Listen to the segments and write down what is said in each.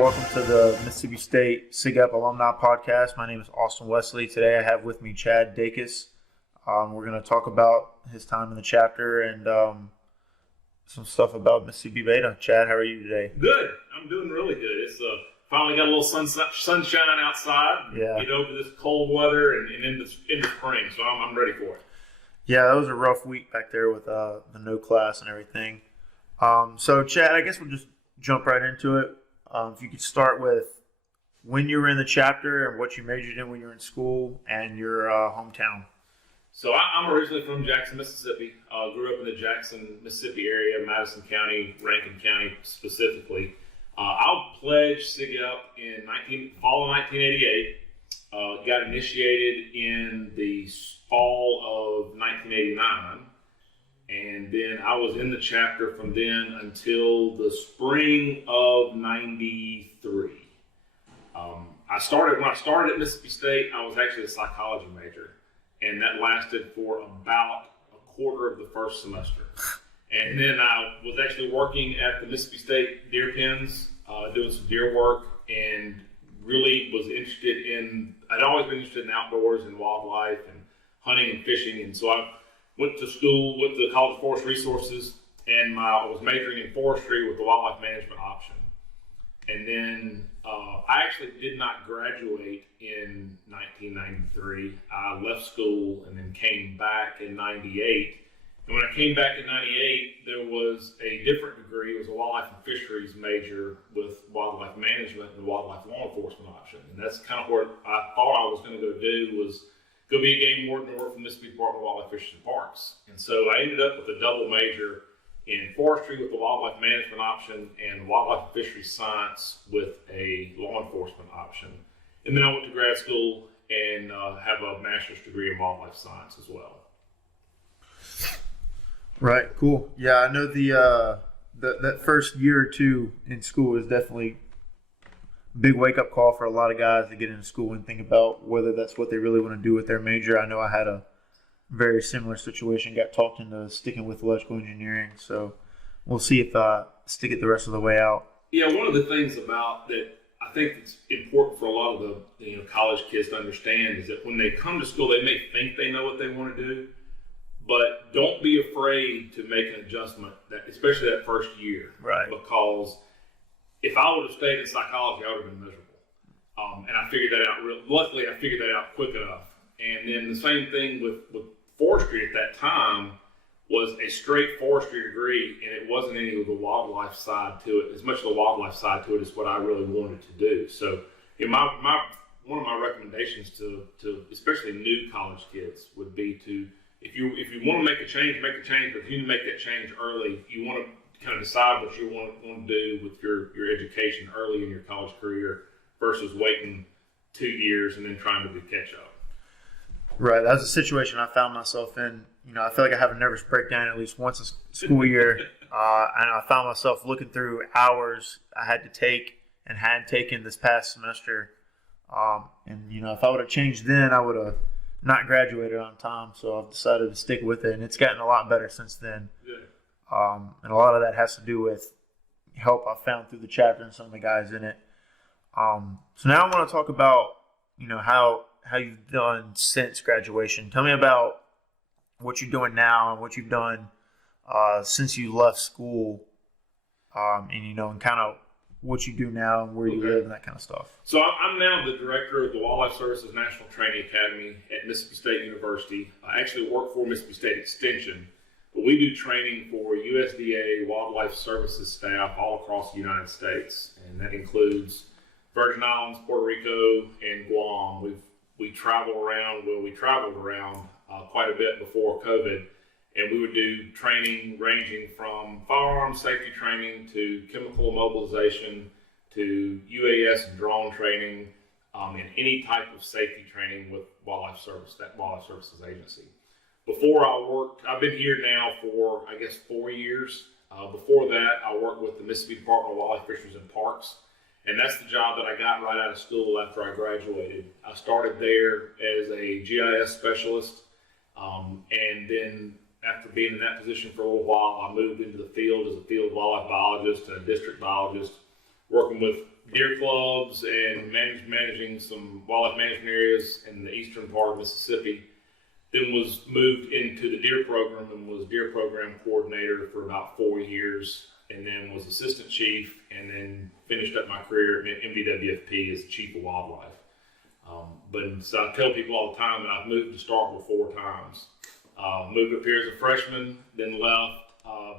Welcome to the Mississippi State SigEp Alumni Podcast. My name is Austin Wesley. Today I have with me Chad Dacus. We're going to talk about his time in the chapter and some stuff about Mississippi Beta. Chad, how are you today? Good. I'm doing really good. It's finally got a little sunshine outside. Yeah. Get over this cold weather and into spring, so I'm ready for it. Yeah, that was a rough week back there with the no class and everything. So, Chad, I guess we'll just jump right into it. If you could start with when you were in the chapter and what you majored in when you were in school and your hometown. So I'm originally from Jackson, Mississippi. Grew up in the Jackson, Mississippi area, Madison County, Rankin County specifically. I pledged SigEp in fall of 1988. Got initiated in the fall of 1989. And then I was in the chapter from then until the spring of 93. When I started at Mississippi State, I was actually a psychology major. And that lasted for about a quarter of the first semester. And then I was actually working at the Mississippi State deer pens, doing some deer work, and really was I'd always been interested in outdoors and wildlife and hunting and fishing. And so I went to school, went to College of Forest Resources, and I was majoring in forestry with the wildlife management option. And then I actually did not graduate in 1993. I left school and then came back in 98. And when I came back in 98, there was a different degree. It was a wildlife and fisheries major with wildlife management and wildlife law enforcement option. And that's kind of what I thought I was going to go do, was go be a game warden and work for the Mississippi Department of Wildlife, Fisheries, and Parks. And so I ended up with a double major in forestry with the wildlife management option and wildlife and fisheries science with a law enforcement option. And then I went to grad school and have a master's degree in wildlife science as well. Right, cool. Yeah, I know that first year or two in school is definitely a big wake-up call for a lot of guys to get into school and think about whether that's what they really want to do with their major. I know I had a very similar situation, got talked into sticking with electrical engineering, so we'll see if I stick it the rest of the way out. Yeah, one of the things about that I think it's important for a lot of the college kids to understand is that when they come to school, they may think they know what they want to do, but don't be afraid to make an adjustment, especially that first year. Right. Because if I would have stayed in psychology, I would have been miserable. And I figured that out. Luckily, I figured that out quick enough. And then the same thing with forestry at that time was a straight forestry degree, and it wasn't any of the wildlife side to it. As much of the wildlife side to it is what I really wanted to do. So, one of my recommendations to especially new college kids would be to, if you want to make a change, make a change. But if you make that change early, you want to kind of decide what you want to do with your education early in your college career versus waiting 2 years and then trying to do catch up. Right, that's a situation I found myself in. I feel like I have a nervous breakdown at least once a school year. And I found myself looking through hours I had to take and had taken this past semester. And if I would have changed then, I would have not graduated on time. So I've decided to stick with it, and it's gotten a lot better since then. Yeah. And a lot of that has to do with help I found through the chapter and some of the guys in it. So now I want to talk about, how you've done since graduation. Tell me about what you're doing now and what you've done since you left school, and kind of what you do now and where you live and that kind of stuff. So I'm now the director of the Wildlife Services National Training Academy at Mississippi State University. I actually work for Mississippi State Extension, but we do training for USDA Wildlife Services staff all across the United States, and that includes Virgin Islands, Puerto Rico, and Guam. We traveled around quite a bit before COVID, and we would do training ranging from firearm safety training to chemical immobilization to UAS and drone training, and any type of safety training with Wildlife Services Agency. I've been here now for, 4 years. Before that, I worked with the Mississippi Department of Wildlife, Fisheries, and Parks. And that's the job that I got right out of school after I graduated. I started there as a GIS specialist, and then after being in that position for a little while, I moved into the field as a field wildlife biologist and a district biologist, working with deer clubs and managing some wildlife management areas in the eastern part of Mississippi. Then was moved into the deer program and was deer program coordinator for about 4 years, and then was assistant chief, and then finished up my career at MDWFP as chief of wildlife. So I tell people all the time that I've moved to Starkville 4 times. Moved up here as a freshman, then left,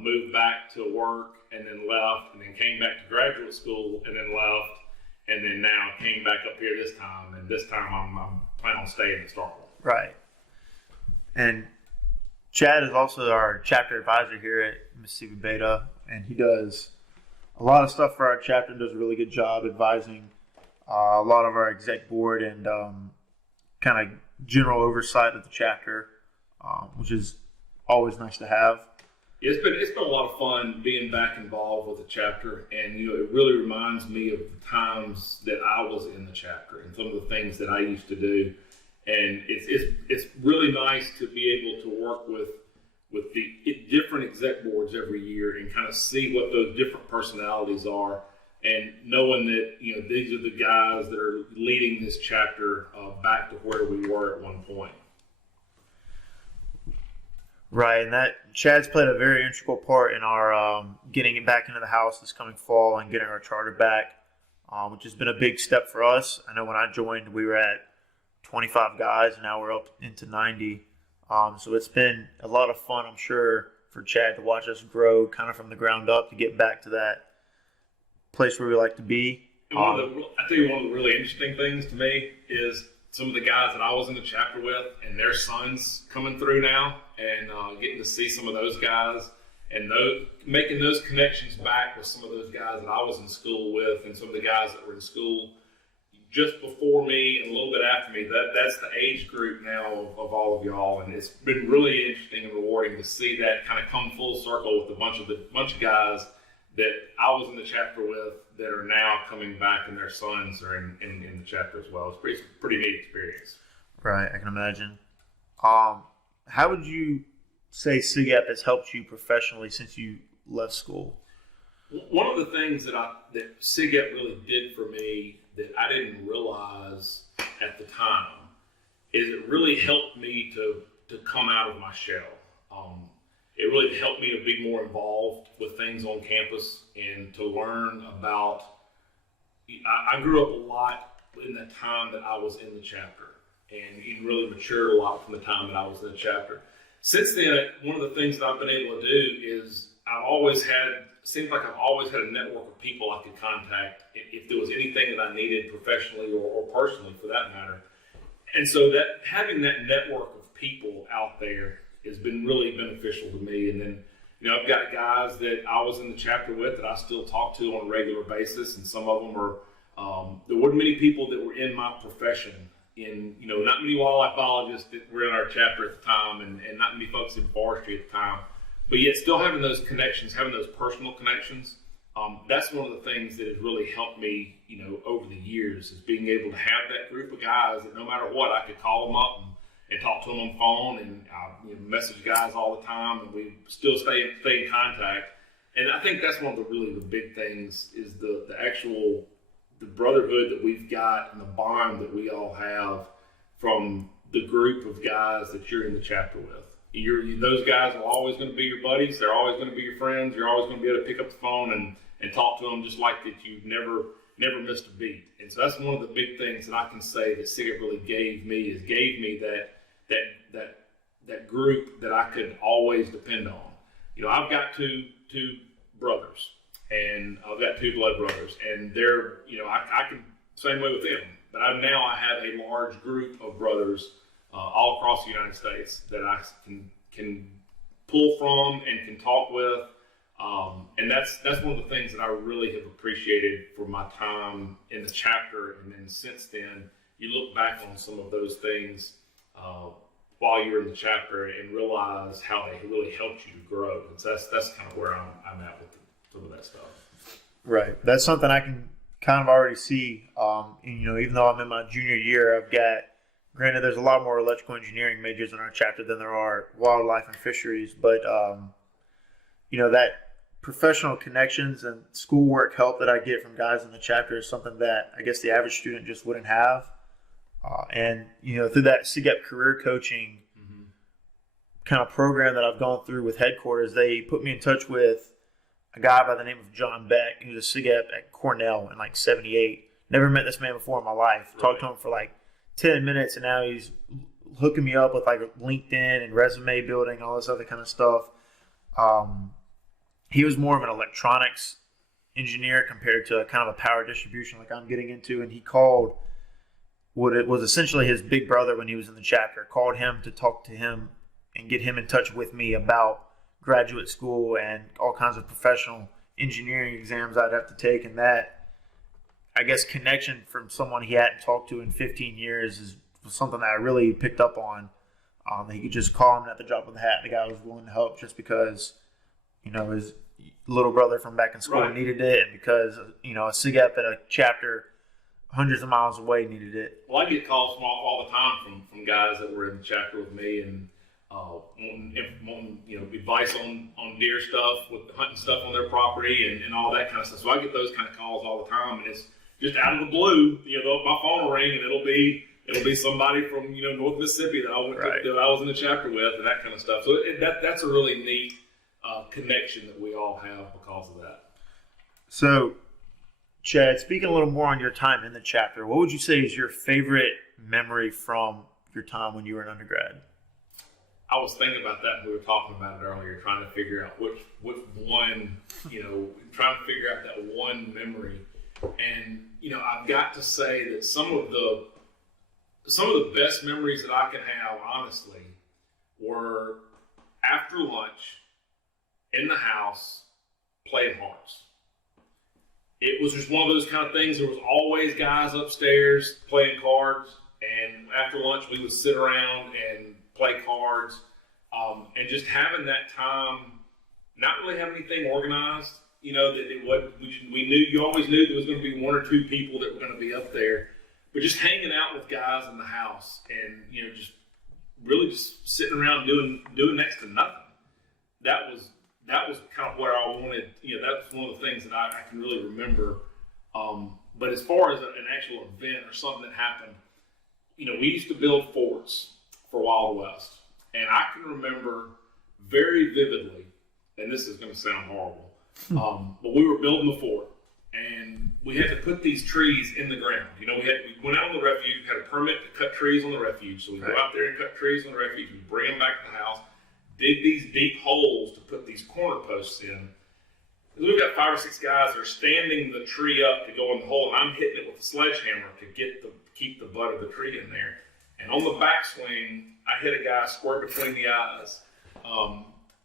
moved back to work, and then left, and then came back to graduate school, and then left, and then now came back up here this time, and this time I'm planning on staying in Starkville. Right. And Chad is also our chapter advisor here at Mississippi Beta, and he does a lot of stuff for our chapter and does a really good job advising a lot of our exec board and kind of general oversight of the chapter, which is always nice to have. It's been a lot of fun being back involved with the chapter, and it really reminds me of the times that I was in the chapter and some of the things that I used to do. And it's really nice to be able to work with the different exec boards every year and kind of see what those different personalities are, and knowing that these are the guys that are leading this chapter back to where we were at one point. Right, and that Chad's played a very integral part in our getting it back into the house this coming fall and getting our charter back, which has been a big step for us. I know when I joined, we were at 25 guys, and now we're up into 90. So it's been a lot of fun, I'm sure, for Chad to watch us grow kind of from the ground up to get back to that place where we like to be. I tell you, one of the really interesting things to me is some of the guys that I was in the chapter with and their sons coming through now, and getting to see some of those guys and making those connections back with some of those guys that I was in school with and some of the guys that were in school just before me and a little bit after me. That's the age group now of all of y'all, and it's been really interesting and rewarding to see that kind of come full circle with a bunch of guys that I was in the chapter with that are now coming back, and their sons are in the chapter as well. It's pretty neat experience. Right, I can imagine. How would you say SigEp has helped you professionally since you left school? One of the things that SigEp really did for me that I didn't realize at the time is it really helped me to come out of my shell. It really helped me to be more involved with things on campus and to learn about. I grew up a lot in the time that I was in the chapter, and really matured a lot from the time that I was in the chapter. Since then, one of the things that I've been able to do is seems like I've always had a network of people I could contact if there was anything that I needed professionally or personally, for that matter. And so that having that network of people out there has been really beneficial to me. And then, I've got guys that I was in the chapter with that I still talk to on a regular basis, and some of them are. There weren't many people that were in my profession. Not many wildlife biologists that were in our chapter at the time, and not many folks in forestry at the time. But yet still having those connections, having those personal connections, that's one of the things that has really helped me, over the years, is being able to have that group of guys that no matter what, I could call them up and talk to them on the phone, and message guys all the time, and we still stay in contact. And I think that's one of the big things is the brotherhood that we've got and the bond that we all have from the group of guys that you're in the chapter with. Those guys are always going to be your buddies. They're always going to be your friends. You're always going to be able to pick up the phone and talk to them just like that you've never missed a beat. And so that's one of the big things that I can say that SigEp really gave me that group that I could always depend on. I've got two brothers, and I've got two blood brothers, and they're, I can same way with them. But I have a large group of brothers all across the United States that I can pull from and can talk with, and that's one of the things that I really have appreciated for my time in the chapter. And then since then, you look back on some of those things while you're in the chapter and realize how they really helped you to grow. And so that's kind of where I'm at with some of that stuff. Right, that's something I can kind of already see. Even though I'm in my junior year, granted, there's a lot more electrical engineering majors in our chapter than there are wildlife and fisheries, but that professional connections and schoolwork help that I get from guys in the chapter is something that I guess the average student just wouldn't have. And, through that SigEp career coaching kind of program that I've gone through with headquarters, they put me in touch with a guy by the name of John Beck, who's a SigEp at Cornell in like 78. Never met this man before in my life. Right. Talked to him for like 10 minutes, and now he's hooking me up with like LinkedIn and resume building, all this other kind of stuff. He was more of an electronics engineer compared to kind of a power distribution like I'm getting into, and he called what it was essentially his big brother when he was in the chapter, called him to talk to him and get him in touch with me about graduate school and all kinds of professional engineering exams I'd have to take. And that, I guess, connection from someone he hadn't talked to in 15 years was something that I really picked up on. He could just call him at the drop of the hat. The guy was willing to help just because, his little brother from back in school needed it, and because, a SigEp at a chapter hundreds of miles away needed it. Well, I get calls all the time from guys that were in the chapter with me and wanting advice on deer stuff, with hunting stuff on their property and all that kind of stuff. So I get those kind of calls all the time, and it's just out of the blue. My phone will ring, and it'll be somebody from North Mississippi that I went that I was in the chapter with, and that kind of stuff. So that's a really neat connection that we all have because of that. So, Chad, speaking a little more on your time in the chapter, what would you say is your favorite memory from your time when you were an undergrad? I was thinking about that when we were talking about it earlier, trying to figure out which one, trying to figure out that one memory. And, I've got to say that some of the best memories that I can have, honestly, were after lunch in the house playing hearts. It was just one of those kind of things. There was always guys upstairs playing cards, and after lunch we would sit around and play cards, and just having that time, not really having anything organized. You always knew there was going to be one or two people that were going to be up there, but just hanging out with guys in the house and just really just sitting around doing next to nothing. That was kind of where I wanted. That's one of the things that I can really remember. But as far as an actual event or something that happened, we used to build forts for Wild West. And I can remember very vividly, and this is going to sound horrible, but we were building the fort, and we had to put these trees in the ground. We went out on the refuge, had a permit to cut trees on the refuge, so we go out there and cut trees on the refuge, we bring them back to the house, dig these deep holes to put these corner posts in. We've got 5 or 6 guys that are standing the tree up to go in the hole, and I'm hitting it with a sledgehammer to keep the butt of the tree in there. And on the backswing, I hit a guy square between the eyes.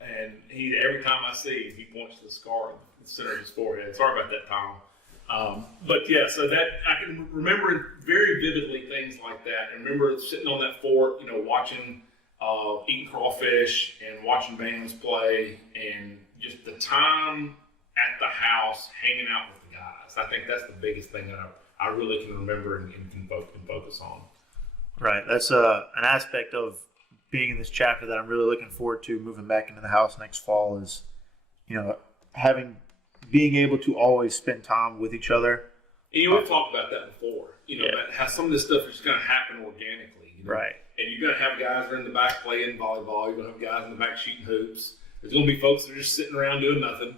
And every time I see him, he points to the scar in the center of his forehead. Sorry about that, Tom. But yeah, so that I can remember very vividly things like that. I remember sitting on that fort, watching, eating crawfish and watching bands play, and just the time at the house hanging out with the guys. I think that's the biggest thing that I really can remember and can focus on. Right. That's an aspect of being in this chapter that I'm really looking forward to moving back into the house next fall is, being able to always spend time with each other. And, we've talked about that before, about how some of this stuff is just going to happen organically. Right. And you're going to have guys that are in the back playing volleyball. You're going to have guys in the back shooting hoops. There's going to be folks that are just sitting around doing nothing.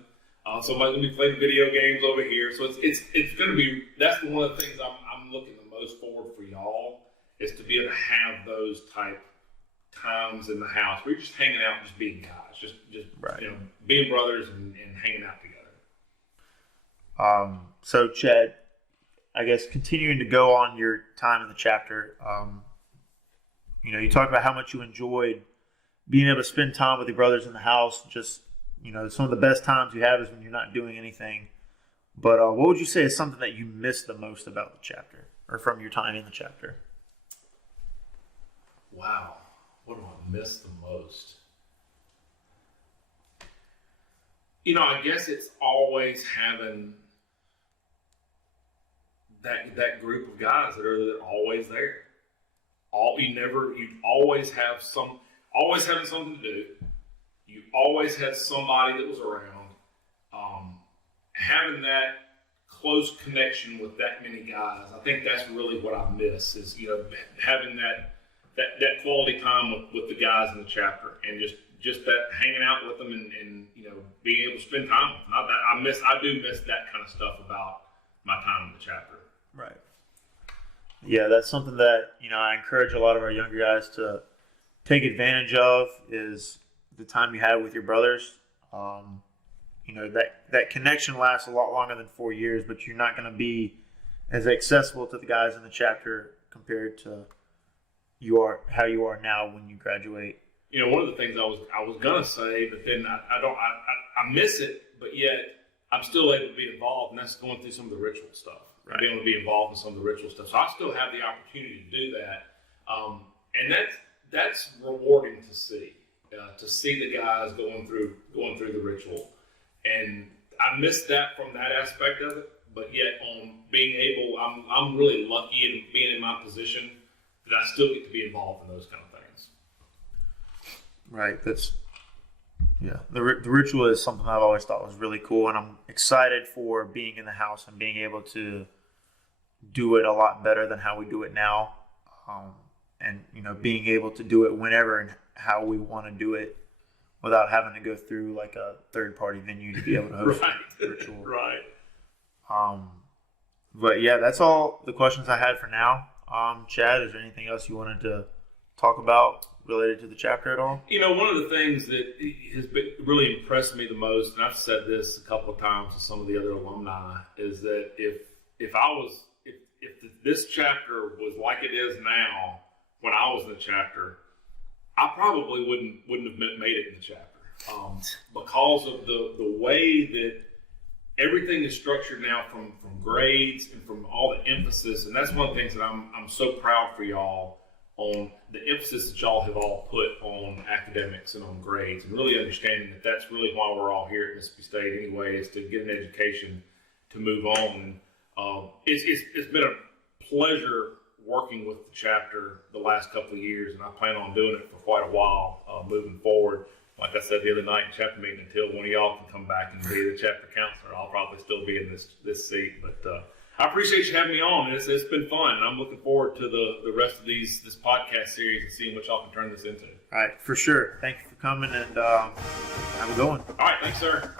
Somebody's going to be playing video games over here. So it's going to be, that's one of the things I'm looking the most forward for y'all, is to be able to have those type times in the house. We're just hanging out and just being guys, just being brothers and hanging out together. So Chad, I guess continuing to go on your time in the chapter, you talked about how much you enjoyed being able to spend time with your brothers in the house. Just, some of the best times you have is when you're not doing anything. But what would you say is something that you miss the most about the chapter, or from your time in the chapter? Wow, what do I miss the most? I guess it's always having that group of guys that are always there. You always have always having something to do. You always had somebody that was around. having that close connection with that many guys, I think that's really what I miss is, having that quality time with the guys in the chapter and just that hanging out with them and being able to spend time with them. Not that I do miss that kind of stuff about my time in the chapter. Right. Yeah, that's something that, I encourage a lot of our younger guys to take advantage of is the time you have with your brothers. That connection lasts a lot longer than 4 years, but you're not going to be as accessible to the guys in the chapter compared to how you are now when you graduate. One of the things I was gonna say, but then I miss it, but yet I'm still able to be involved, and that's going through some of the ritual stuff. Right. Being able to be involved in some of the ritual stuff, so I still have the opportunity to do that, and that's rewarding to see the guys going through the ritual, and I miss that from that aspect of it. But yet, on being able, I'm really lucky in being in my position that I still get to be involved in those kind of things. Right. The ritual is something I've always thought was really cool, and I'm excited for being in the house and being able to do it a lot better than how we do it now, and being able to do it whenever and how we want to do it without having to go through like a third-party venue to be able to host the ritual. Right. But yeah, that's all the questions I had for now. Chad, is there anything else you wanted to talk about related to the chapter at all? One of the things that has really impressed me the most, and I've said this a couple of times to some of the other alumni, is that if this chapter was like it is now when I was in the chapter, I probably wouldn't have made it in the chapter because of the way that everything is structured now from grades and from all the emphasis, and that's one of the things that I'm so proud for y'all on the emphasis that y'all have all put on academics and on grades, and really understanding that that's really why we're all here at Mississippi State anyway, is to get an education to move on. It's been a pleasure working with the chapter the last couple of years, and I plan on doing it for quite a while moving forward. Like I said the other night in chapter meeting, until one of y'all can come back and be the chapter counselor, I'll probably still be in this seat. But I appreciate you having me on. It's been fun, and I'm looking forward to the rest of this podcast series and seeing what y'all can turn this into. All right, for sure. Thank you for coming, and have a good one. All right, thanks, sir.